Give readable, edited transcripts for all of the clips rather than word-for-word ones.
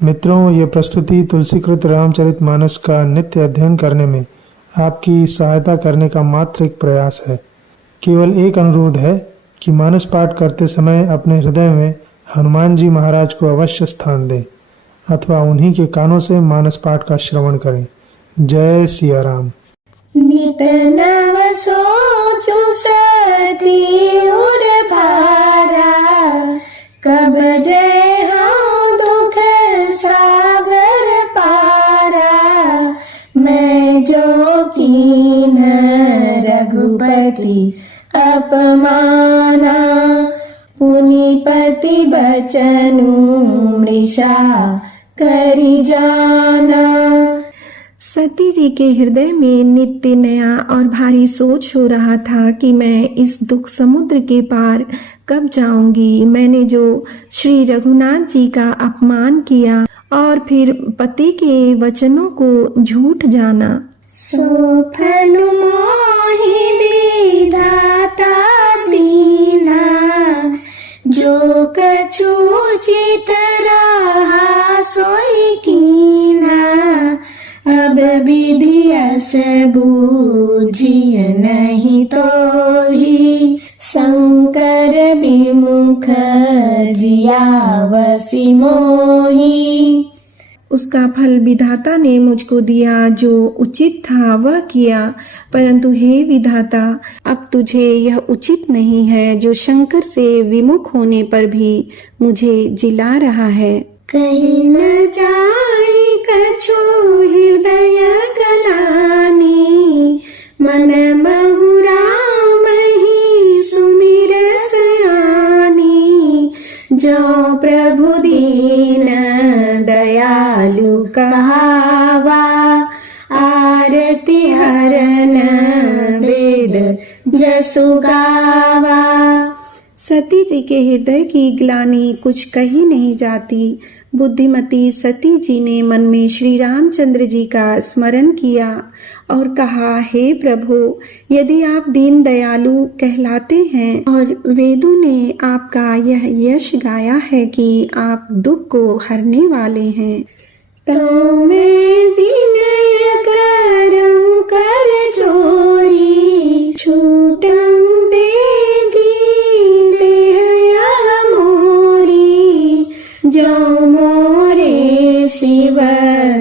मित्रों, ये प्रस्तुति तुलसीकृत रामचरितमानस का नित्य अध्ययन करने में आपकी सहायता करने का मात्र एक प्रयास है। केवल एक अनुरोध है कि मानस पाठ करते समय अपने हृदय में हनुमान जी महाराज को अवश्य स्थान दें अथवा उन्हीं के कानों से मानस पाठ का श्रवण करें। जय सिया राम। नित नव सोचु सती उर भारा, कब जय हाँ दुख सागर पारा। मैं जो कीन रघुपति अपमाना, पुनिपति बचनु मृषा करि जाना। सती जी के हृदय में नित्य नया और भारी सोच हो रहा था कि मैं इस दुख समुद्र के पार कब जाऊंगी। मैंने जो श्री रघुनाथ जी का अपमान किया और फिर पति के वचनों को झूठ जाना। सो फल मोहि विधाता दीना, जो कछु चित रहा सोई कीना। अब विधि अस बूझिय नहीं तो ही, शंकर विमुख जियावसि मोही। उसका फल विधाता ने मुझको दिया, जो उचित था वह किया, परंतु हे विधाता, अब तुझे यह उचित नहीं है जो शंकर से विमुख होने पर भी मुझे जिला रहा है। कहीं न जाए कछु हृदय गलानी, मन बहु राम ही सुमिर सयानी। जो प्रभु दीन दयालु कहावा, आरती हरन वेद जसु गावा। सती जी के हृदय की ग्लानि कुछ कही नहीं जाती। बुद्धिमती सती जी ने मन में श्री रामचंद्र जी का स्मरण किया और कहा, हे प्रभु, यदि आप दीन दयालु कहलाते हैं और वेदों ने आपका यह यश गाया है कि आप दुख को हरने वाले हैं, तो मैं विनय करऊं कर जोरी। छूटऊं बेगी देह मोरी, जो मोरे शिव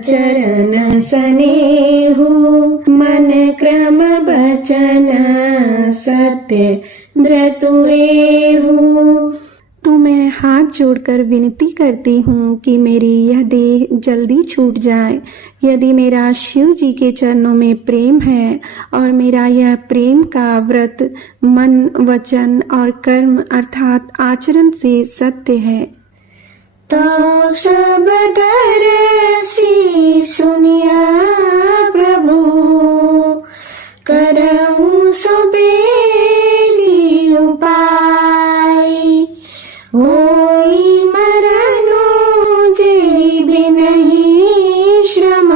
चरण सनेहु। मन क्रम बचन सत्य व्रतुएहु। तो मैं हाथ जोड़कर विनती करती हूँ कि मेरी यह देह जल्दी छूट जाए। यदि मेरा शिव जी के चरणों में प्रेम है और मेरा यह प्रेम का व्रत मन, वचन और कर्म अर्थात आचरण से सत्य है, तो सब दरसी सुनिया प्रभु। करऊं सो बेगी उपाय, होई मरनो जे बिनहि श्रम।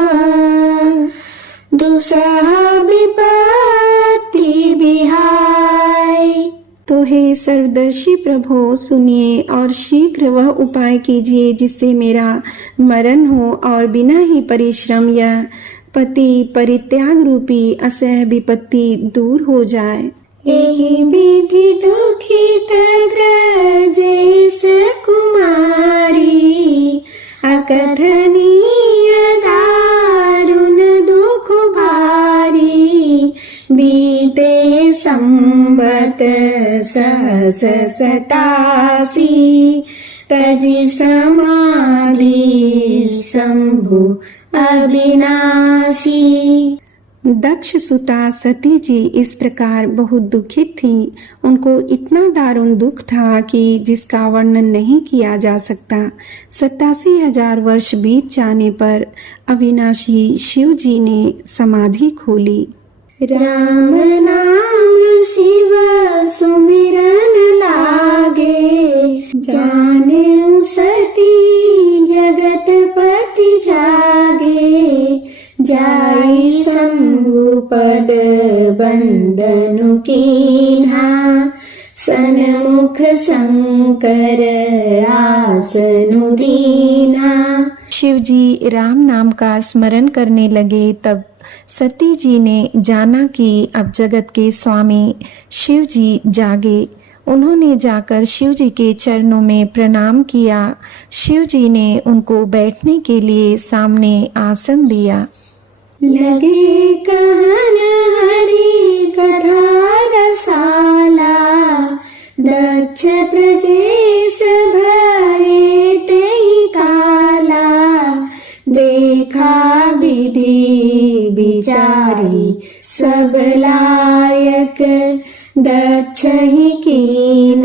दुसह विपत्ति बिहाय। तो हे सर्वदर्शी प्रभु, सुनिए और शीघ्र वह उपाय कीजिए जिससे मेरा मरण हो और बिना ही परिश्रम यह पति परित्याग रूपी असह विपत्ति दूर हो जाए। एहि विधि दुखित ब्रजेश कुमारी, अकथनीय दारुण दुख भारी। बीते संवत सहस 87, तजि समाधि शंभु अविनाशी। दक्ष सुता सती जी इस प्रकार बहुत दुखित थी। उनको इतना दारुण दुख था कि जिसका वर्णन नहीं किया जा सकता। 87,000 वर्ष बीत जाने पर अविनाशी शिव जी ने समाधि खोली। राम नाम शिव सुमिरन लागे, जाने सती जगत पति जागे। जाई शंभु पद बंदनु कीन्हा, सन्मुख शंकर आसनु दीना। शिव जी राम नाम का स्मरण करने लगे। तब सती जी ने जाना कि अब जगत के स्वामी शिव जी जागे। उन्होंने जाकर शिव जी के चरणों में प्रणाम किया। शिव जी ने उनको बैठने के लिए सामने आसन दिया। लगे कहन हरि कथा रसाला, दक्ष प्रजेश भये तेहि काला। देखा विधि विचारी सब लायक, दक्ष ही कीन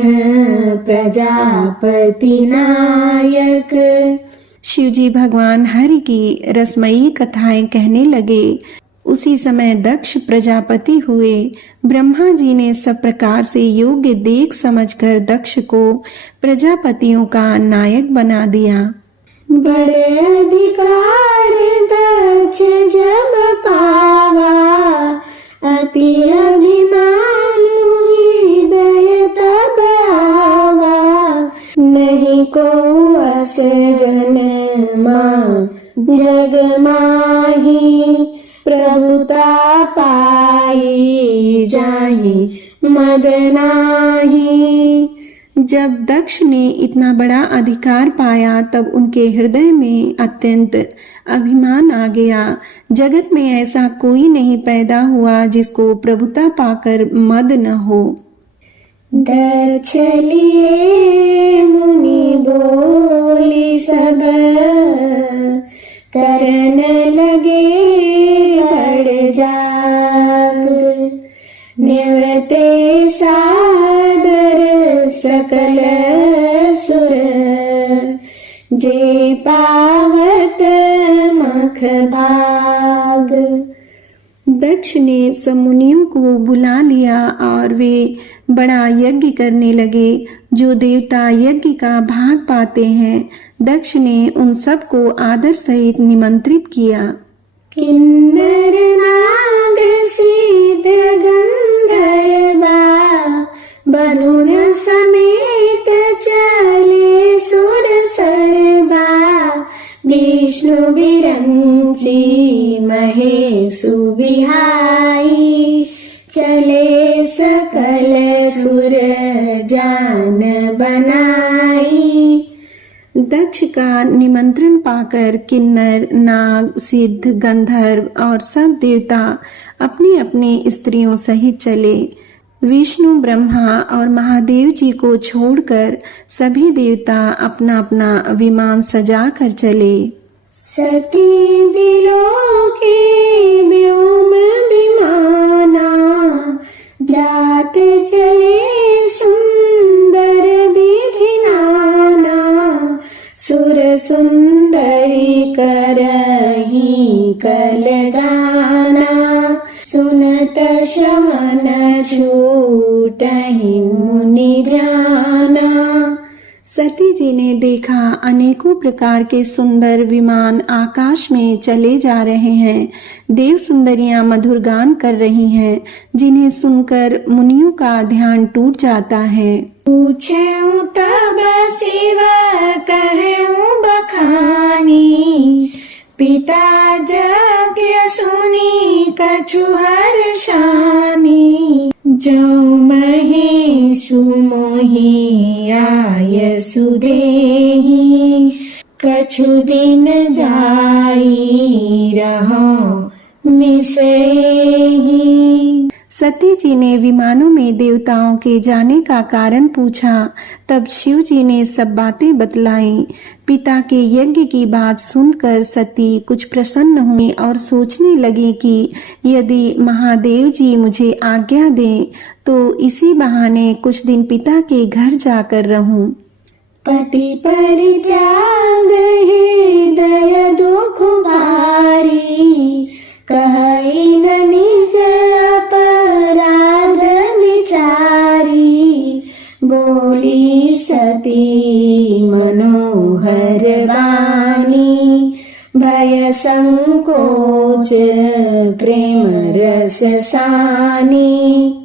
प्रजापति नायक। शिवजी भगवान हरि की रसमयी कथाएं कहने लगे। उसी समय दक्ष प्रजापति हुए। ब्रह्मा जी ने सब प्रकार से योग्य देख समझकर दक्ष को प्रजापतियों का नायक बना दिया। बड़े अधिकार दक्ष जब पावा, अति अभिमान हृदय तब आवा। नहीं को अस जन्मा जग माही, प्रभुता पाई जाहि मद नाही। जब दक्ष ने इतना बड़ा अधिकार पाया तब उनके हृदय में अत्यंत अभिमान आ गया। जगत में ऐसा कोई नहीं पैदा हुआ जिसको प्रभुता पाकर मद न हो। दक्ष लिए मुनि बोली सब, करन लगे बड़ जाग। निवते सादर सकल सुर, जे पावत मख भाग। दक्ष ने सब मुनियों को बुला लिया और वे बड़ा यज्ञ करने लगे। जो देवता यज्ञ का भाग पाते हैं, दक्ष ने उन सब को आदर सहित निमंत्रित किया। किन्नर नाग सिद्ध गंधर्वा, बधुन समेत चले सुर सरबा। विष्णु बिरंची महेशु बिहाई, चले सकल सुर जान बनाई। दक्ष का निमंत्रण पाकर किन्नर, नाग, सिद्ध, गंधर्व और सब देवता अपनी अपनी स्त्रियों सहित चले। विष्णु, ब्रह्मा और महादेव जी को छोड़कर सभी देवता अपना अपना विमान सजा कर चले। सती बिलोके व्योम विमाना, जात चले सुंदर विधि नाना। सुर सुंदरी करही कल गाना, सुनत श्रवण छूटहि मुनि ध्याना। सती जी ने देखा अनेकों प्रकार के सुंदर विमान आकाश में चले जा रहे हैं। देव सुंदरियां मधुर गान कर रही हैं, जिन्हें सुनकर मुनियों का ध्यान टूट जाता है। पूछें तब शिव कहूँ बखानी, पिता यज्ञ सुनी कछु हर्षानी। जो महेशु मोहि आय सुदेहि, कछु दिन जाई रहो मिसेहि। सती जी ने विमानों में देवताओं के जाने का कारण पूछा। तब शिव जी ने सब बातें बतलाई। पिता के यज्ञ की बात सुनकर सती कुछ प्रसन्न हुई और सोचने लगी कि यदि महादेव जी मुझे आज्ञा दें तो इसी बहाने कुछ दिन पिता के घर जाकर रहूं। पति परित्याग हृदय दुख भारी, कहि न निज अपराध विचारी। बोली सती मनोहर वाणी, भय संकोच प्रेम रस सानी।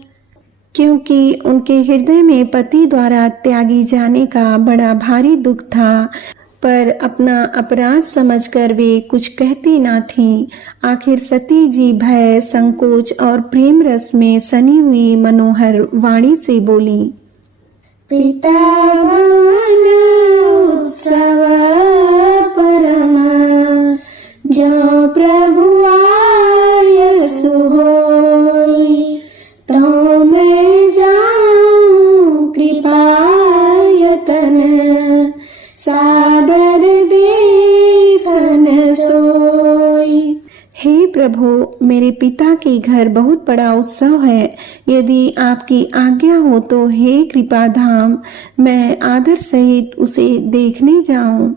क्योंकि उनके हृदय में पति द्वारा त्यागी जाने का बड़ा भारी दुख था, पर अपना अपराध समझकर वे कुछ कहती ना थीं। आखिर सती जी भय, संकोच और प्रेम रस में सनी हुई मनोहर वाणी से बोली, पिता भवन उत्सव परम, जो प्रभु आयसु होई, तो मैं जाऊं कृपायतन, सादर देखन सोई। हे प्रभु, मेरे पिता के घर बहुत बड़ा उत्सव है। यदि आपकी आज्ञा हो तो हे कृपाधाम, मैं आदर सहित उसे देखने जाऊं।